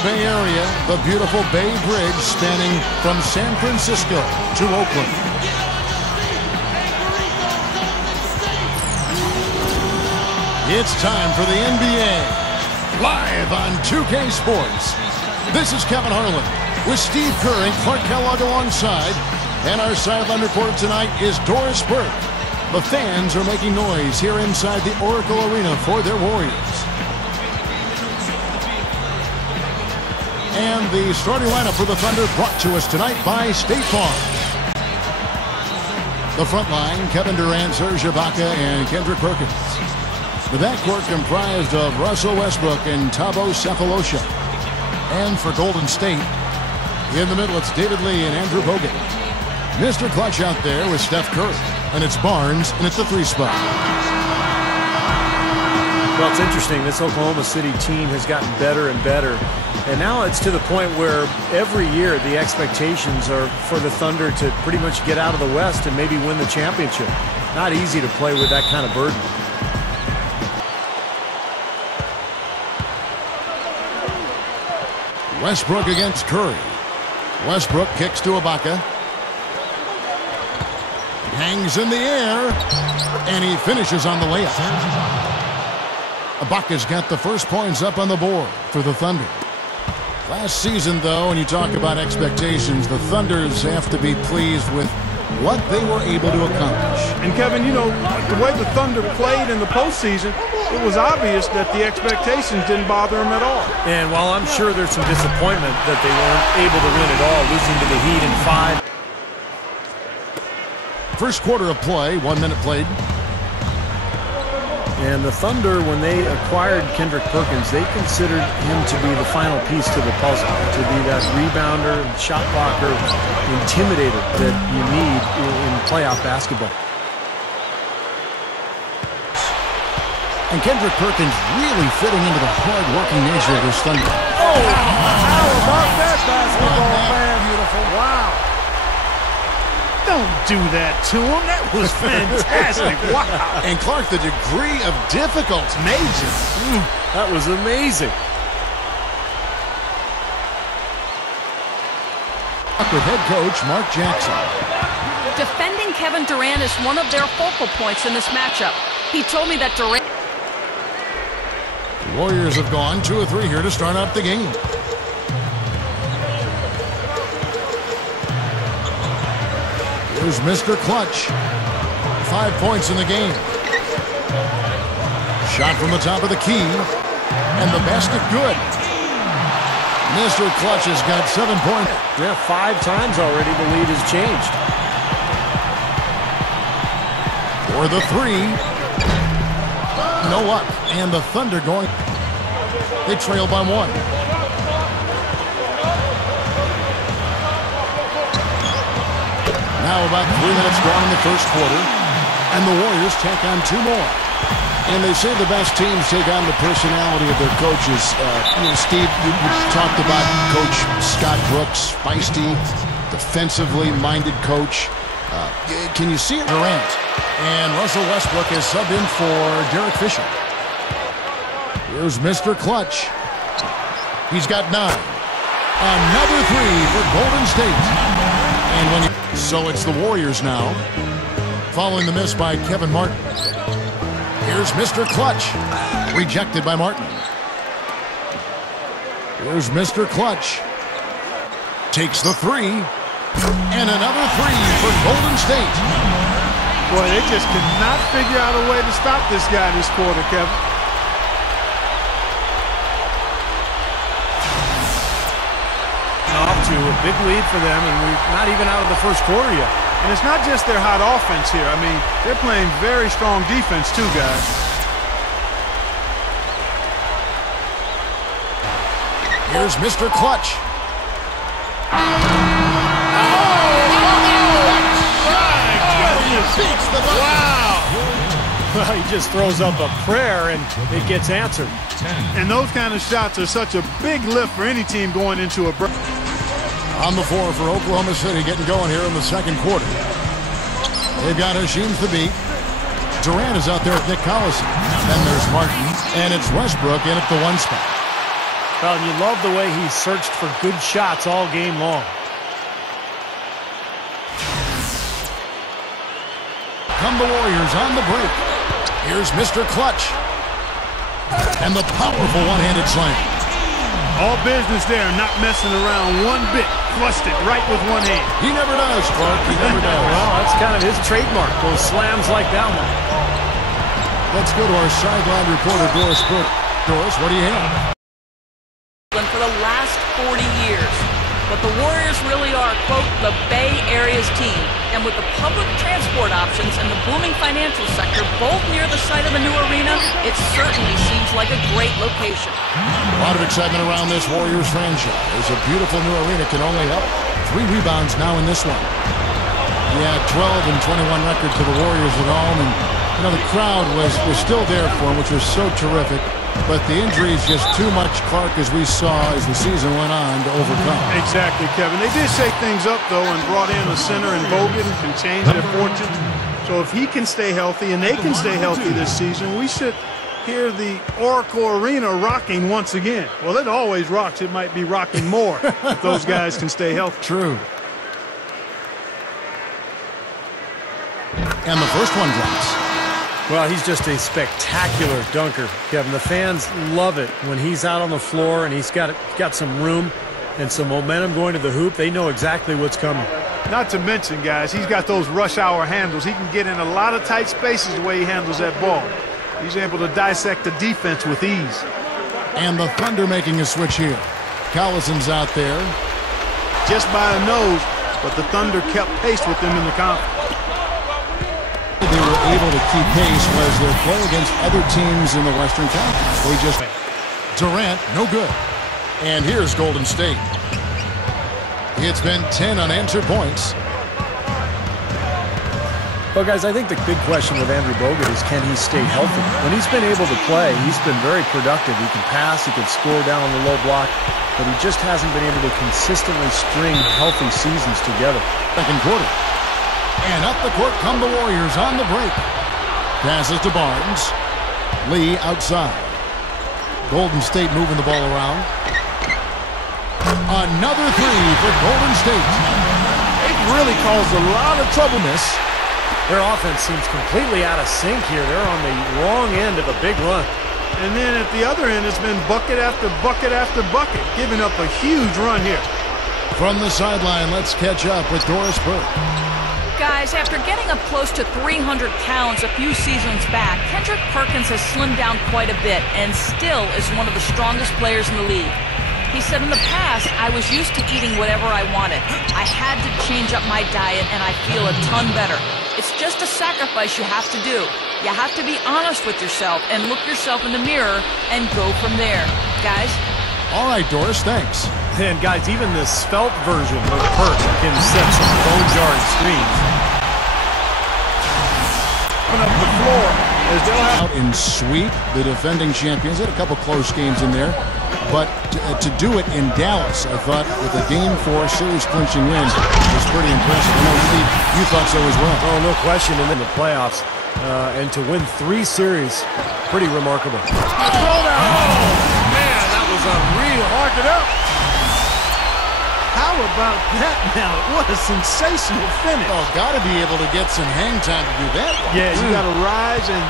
the Bay Area, the beautiful Bay Bridge spanning from San Francisco to Oakland. It's time for the NBA, live on 2K Sports. This is Kevin Harlan with Steve Kerr and Clark Kellogg alongside, and our sideline reporter tonight is Doris Burke. The fans are making noise here inside the Oracle Arena for their Warriors. And the starting lineup for the Thunder brought to us tonight by State Farm. The front line, Kevin Durant, Serge Ibaka, and Kendrick Perkins. The backcourt comprised of Russell Westbrook and Thabo Sefolosha. And for Golden State, in the middle it's David Lee and Andrew Bogut. Mr. Clutch out there with Steph Curry. And it's Barnes, and it's the 3 spot. Well, it's interesting. This Oklahoma City team has gotten better and better. And now it's to the point where every year the expectations are for the Thunder to pretty much get out of the West and maybe win the championship. Not easy to play with that kind of burden. Westbrook against Curry. Westbrook kicks to Ibaka. Hangs in the air, and he finishes on the layup. Ibaka's got the first points up on the board for the Thunder. Last season, though, when you talk about expectations, the Thunders have to be pleased with what they were able to accomplish. And Kevin, you know, the way the Thunder played in the postseason, it was obvious that the expectations didn't bother them at all. And while I'm sure there's some disappointment that they weren't able to win at all, losing to the Heat in 5. First quarter of play, 1 minute played. And the Thunder, when they acquired Kendrick Perkins, they considered him to be the final piece to the puzzle, to be that rebounder, shot blocker, intimidator that you need in playoff basketball. And Kendrick Perkins really fitting into the hard-working nature of this Thunder. Oh, how about that basketball, man? Beautiful. Wow. Don't do that to him. That was fantastic. Wow. And Clark, the degree of difficulty. Major. That was amazing. With head coach Mark Jackson. Defending Kevin Durant is one of their focal points in this matchup. He told me that Durant... The Warriors have gone 2 of 3 here to start out the game. Here's Mr. Clutch. 5 points in the game. Shot from the top of the key. And the basket good. Mr. Clutch has got 7 points. Yeah, 5 times already the lead has changed. For the 3. No luck. And the Thunder going. They trail by 1. Now about 3 minutes gone in the first quarter, and the Warriors take on 2 more. And they say the best teams take on the personality of their coaches. Steve, you talked about Coach Scott Brooks, feisty, defensively minded coach. Can you see it? Durant. And Russell Westbrook is subbed in for Derek Fisher. Here's Mr. Clutch. He's got 9. Another 3 for Golden State. And when so it's the Warriors now, following the miss by Kevin Martin. Here's Mr. Clutch, rejected by Martin. Here's Mr. Clutch, takes the 3, and another 3 for Golden State. Boy, they just could not figure out a way to stop this guy this quarter, Kevin. Off to a big lead for them, and we're not even out of the first quarter yet. And it's not just their hot offense here. I mean, they're playing very strong defense too, guys. Here's Mr. Clutch. Wow! He just throws up a prayer, and it gets answered. And those kind of shots are such a big lift for any team going into a break. On the floor for Oklahoma City, getting going here in the second quarter. They've got Hasheem Thabeet. Durant is out there with Nick Collison. Then there's Martin, and it's Westbrook in at the 1 spot. Well, and you love the way he searched for good shots all game long. Come the Warriors on the break. Here's Mr. Clutch. And the powerful one-handed slam. All business there, not messing around one bit. Flushed it right with one hand. He never does, Clark. He never does. Well, that's kind of his trademark, those slams like that one. Let's go to our sideline reporter, Doris Burke. Doris, what do you have? For the last 40 years. But the Warriors really are, quote, the Bay Area's team. And with the public transport options and the booming financial sector both near the site of the new arena, it certainly seems like a great location. A lot of excitement around this Warriors franchise. A beautiful new arena can only help. 3 rebounds now in this one. Yeah, 12 and 21 record to the Warriors at home. And, you know, the crowd was still there for them, which was so terrific. But the injury is just too much, Clark, as we saw as the season went on, to overcome. Exactly, Kevin. They did shake things up, though, and brought in a center in Bogut who can change their fortunes. So if he can stay healthy and they can stay healthy this season, we should hear the Oracle Arena rocking once again. Well, it always rocks. It might be rocking more if those guys can stay healthy. True. And the first one drops. Well, he's just a spectacular dunker, Kevin. The fans love it when he's out on the floor and he's got some room and some momentum going to the hoop. They know exactly what's coming. Not to mention, guys, he's got those rush hour handles. He can get in a lot of tight spaces the way he handles that ball. He's able to dissect the defense with ease. And the Thunder making a switch here. Collison's out there. Just by a nose, but the Thunder kept pace with them in the conference. They were able to keep pace was their play against other teams in the Western Conference. They just... Durant, no good. And here's Golden State. It's been 10 unanswered points. Well, guys, I think the big question with Andrew Bogut is, can he stay healthy? When he's been able to play, he's been very productive. He can pass, he can score down on the low block, but he just hasn't been able to consistently string healthy seasons together. Second quarter. And up the court come the Warriors on the break. Passes to Barnes. Lee outside. Golden State moving the ball around. Another three for Golden State. It really caused a lot of trouble. Miss. Their offense seems completely out of sync here. They're on the wrong end of a big run. And then at the other end, it's been bucket after bucket after bucket, giving up a huge run here. From the sideline, let's catch up with Doris Burke. Guys, after getting up close to 300 pounds a few seasons back, Kendrick Perkins has slimmed down quite a bit and still is one of the strongest players in the league. He said, in the past, I was used to eating whatever I wanted. I had to change up my diet, and I feel a ton better. It's just a sacrifice you have to do. You have to be honest with yourself and look yourself in the mirror and go from there. Guys? All right, Doris, thanks. And, guys, even the svelte version of Perk can set some bone-jarring screens. Up the floor as they'll have out and sweep the defending champions. They had a couple close games in there, but to do it in Dallas, I thought, with a Game 4 series-clinching win was pretty impressive. I know, Steve, you thought so as well. Oh, no question. And then the playoffs, and to win 3 series, pretty remarkable. thrown out. Oh, man, that was unreal. Hard it up. How about that now? What a sensational finish. Oh, got to be able to get some hang time to do that one. Yeah, you got to rise and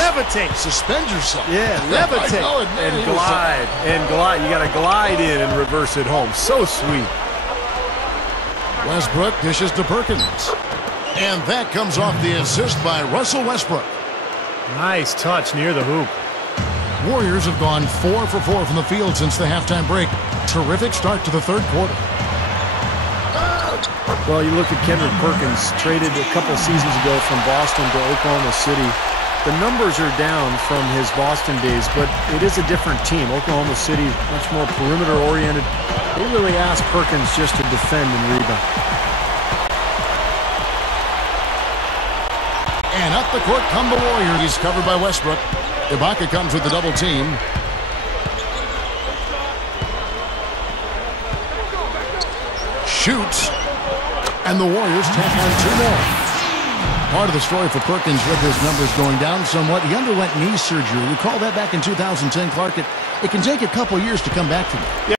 levitate. Suspend yourself. Yeah, levitate. And glide. And glide. You got to glide in and reverse it home. So sweet. Westbrook dishes to Perkins. And that comes off the assist by Russell Westbrook. Nice touch near the hoop. Warriors have gone 4 for 4 from the field since the halftime break. Terrific start to the third quarter. Well, you look at Kendrick Perkins, traded a couple seasons ago from Boston to Oklahoma City. The numbers are down from his Boston days, but it is a different team. Oklahoma City, much more perimeter-oriented. They really ask Perkins just to defend and rebound. And up the court come the Warriors. He's covered by Westbrook. Ibaka comes with the double team. Shoots. And the Warriors tack on 2 more. Part of the story for Perkins with his numbers going down somewhat. He underwent knee surgery. Recall that back in 2010, Clark. It it can take a couple years to come back from it.